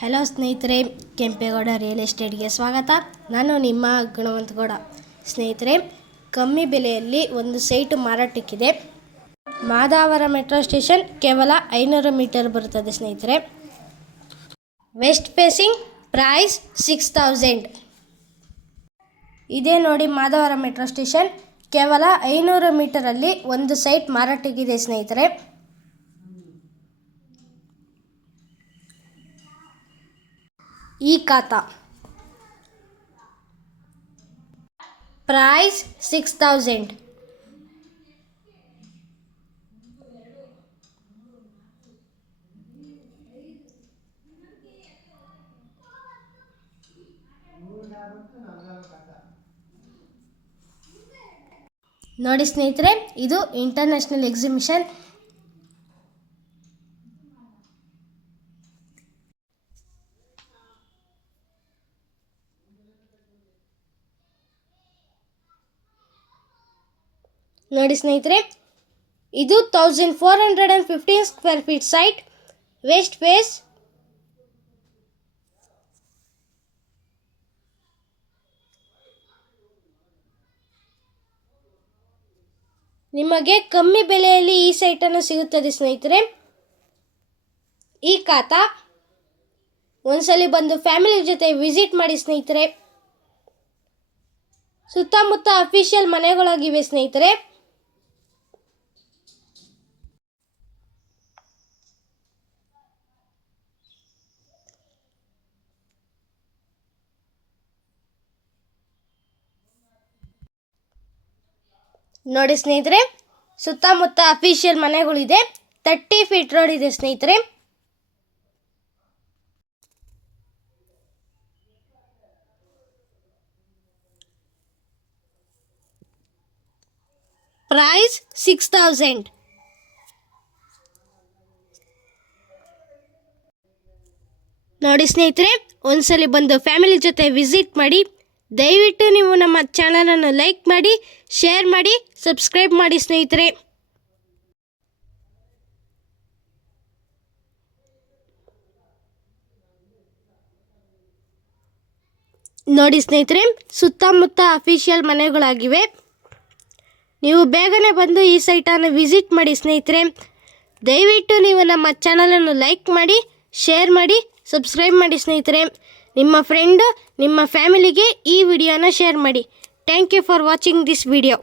Hello ಸ್ನೇಹಿತರೆ, Kempegowda real ಎಸ್ಟೇಟ್ಗೆ ಸ್ವಾಗತ. ನಾನು ನಿಮ್ಮ ಗುಣವಂತಗೌಡ. ಸ್ನೇಹಿತರೆ, ಕಮ್ಮಿ ಬೆಲೆಯಲ್ಲಿ ಒಂದು ಸೈಟು ಮಾರಾಟಕ್ಕಿದೆ. ಮಾದಾವರ ಮೆಟ್ರೋ ಸ್ಟೇಷನ್ ಕೇವಲ 500 ಮೀಟರ್ ಬರುತ್ತದೆ ಸ್ನೇಹಿತರೆ. West facing, price 6000. ಇದೇ ನೋಡಿ ಮಾದಾವರ ಮೆಟ್ರೋ ಸ್ಟೇಷನ್. ಕೇವಲ 500 ಮೀಟರಲ್ಲಿ ಒಂದು ಸೈಟ್ ಮಾರಾಟಕ್ಕಿದೆ ಸ್ನೇಹಿತರೆ. ಈ ಖಾತಾ ಪ್ರೈಸ್ 6000. ನೋಡಿ ಸ್ನೇಹಿತರೆ, ಇದು ಇಂಟರ್ನ್ಯಾಷನಲ್ ಎಕ್ಸಿಬಿಷನ್. ನೋಡಿ ಸ್ನೇಹಿತರೆ, ಇದು 1415 square feet site, west face. ನಿಮಗೆ ಕಮ್ಮಿ ಬೆಲೆಯಲ್ಲಿ ಈ ಸೈಟನ್ನು ಸಿಗುತ್ತದೆ ಸ್ನೇಹಿತರೆ. ಈ ಖಾತಾ ಒಂದ್ಸಲಿ ಬಂದು ಫ್ಯಾಮಿಲಿ ಜೊತೆ ವಿಸಿಟ್ ಮಾಡಿ ಸ್ನೇಹಿತರೆ. ಸುತ್ತಮುತ್ತ ಅಫಿಷಿಯಲ್ ಮನೆಗಳಾಗಿವೆ ಸ್ನೇಹಿತರೆ. ನೋಡಿ ಸ್ನೇಹಿತರೆ, ಸುತ್ತಮುತ್ತ ಅಫಿಷಿಯಲ್ ಮನೆಗಳಿದೆ. 30 ಫೀಟ್ ರೋಡ್ ಇದೆ ಸ್ನೇಹಿತರೆ. ಪ್ರೈಸ್ 6000. ನೋಡಿ ಸ್ನೇಹಿತರೆ, ಒಂದ್ಸಲಿ ಬಂದು ಫ್ಯಾಮಿಲಿ ಜೊತೆ ವಿಸಿಟ್ ಮಾಡಿ. ದಯವಿಟ್ಟು ನೀವು ನಮ್ಮ ಚಾನಲನ್ನು ಲೈಕ್ ಮಾಡಿ, ಶೇರ್ ಮಾಡಿ, ಸಬ್ಸ್ಕ್ರೈಬ್ ಮಾಡಿ ಸ್ನೇಹಿತರೆ. ನೋಡಿ ಸ್ನೇಹಿತರೆ, ಸುತ್ತಮುತ್ತ ಅಫಿಷಿಯಲ್ ಮನೆಗಳಾಗಿವೆ. ನೀವು ಬೇಗನೆ ಬಂದು ಈ ಸೈಟನ್ನು ವಿಸಿಟ್ ಮಾಡಿ ಸ್ನೇಹಿತರೆ. ದಯವಿಟ್ಟು ನೀವು ನಮ್ಮ ಚಾನಲನ್ನು ಲೈಕ್ ಮಾಡಿ, ಶೇರ್ ಮಾಡಿ, ಸಬ್ಸ್ಕ್ರೈಬ್ ಮಾಡಿ ಸ್ನೇಹಿತರೆ. ನಿಮ್ಮ ಫ್ರೆಂಡು, ನಿಮ್ಮ ಫ್ಯಾಮಿಲಿಗೆ ಈ ವಿಡಿಯೋನ ಶೇರ್ ಮಾಡಿ. Thank you for watching this video.